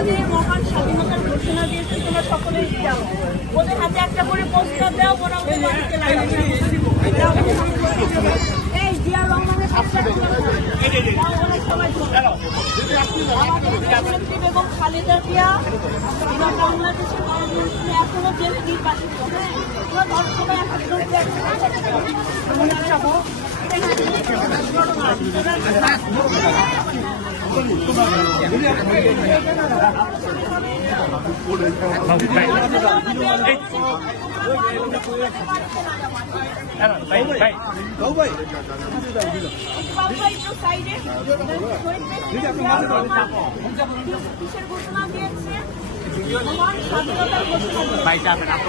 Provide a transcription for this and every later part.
আমাদের মহান স্বাধীনতার ঘোষণা দিয়েছি, তোমরা সকলেই যাও। ওদের হাতে একটা করে প্রস্তাব দেওয়া ওরা জিয়া রহমানের বেগম খালেদা জিয়া বাংলাদেশের গণতন্ত্রে এখনও জেলে নির্বাচিত এখন কারান্তরে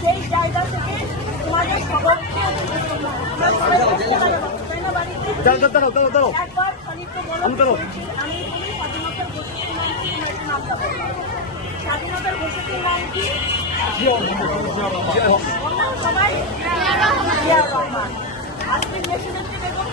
সেই জায়গা থেকে তোমাদের চেষ্টা করব, তাই না বাড়িতে একবার খালিদ আমি স্বাধীনতার ঘোষণার নাম কি? সবাই। আজকে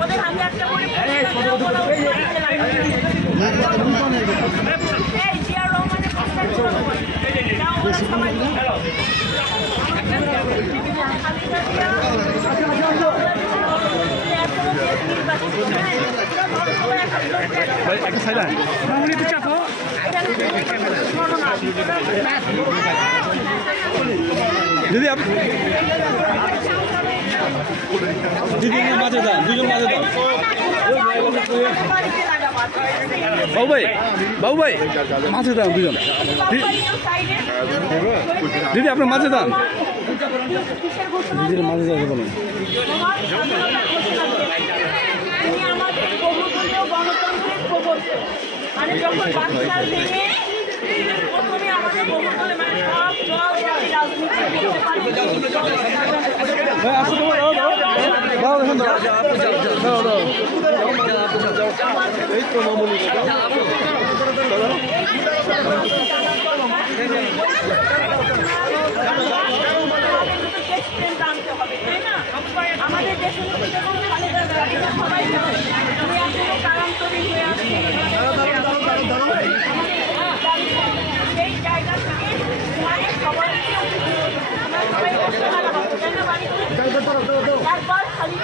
ওদের আমি একটা করে এই জিয়া রহমানের সবাই একটা সাইডা মামুনি তো চাপো দিদি, আপ দিদি মাঝে দাও দুজন মাঝে দাও বাবু ভাই বাবু ভাই মাঝে দাও দুজন। দিদি, আপনার মাঝে দান দিদির মাঝে যাবে বলুন প্রবর্তক মানে যখন বাংলার ভেঙে প্রথমে আমাদের বহুদলে মানে সব দল রাজনীতি করতে ভাই আসো তোমার দাও দাও দাও এখন দাও দাও দাও এই তো মামুনি জানতে হবে তাই না আমাদের দেশের মধ্যে যেমন খালেদা জিয়া, এটা সবাই জানে। উনি কারান্তরী হয়ে আছেন। সেই জায়গা থেকে মানে সবাইকে আমরা সবাই বসে লাগাবো, তাই না বাড়িতে? একবার খালি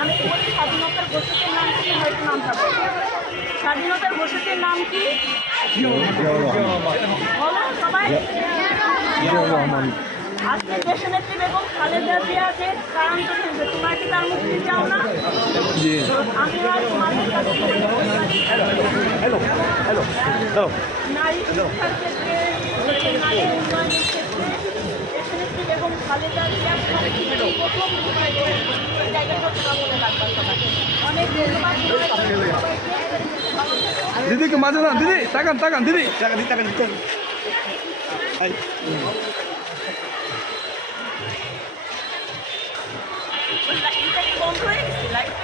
আমি বলি স্বাধীনতার ঘোষকের নাম কি হয়তো নামটা বলো। স্বাধীনতার ঘোষকের নাম কি? বলো সবাই। আজকে দেশনেত্রী বেগম খালেদা জিয়া যে কারান্তর হয়েছে তোমরা কি তার মুক্তি চাও না আমি আর তোমাদের কাছে নারী শিক্ষার ক্ষেত্রে নারী উন্নয়নের ক্ষেত্রে দেশনেত্রী বেগম খালেদা জিয়া প্রথম জায়গাটা সামনে রাখবার কথা অনেক ধন্যবাদ সবাইকে। ভালো থেকো। দিদিকে মাঝে দান দিদি তাকান তাকান দিদি এটা কি বন্ধ হয়ে গেছে লাইট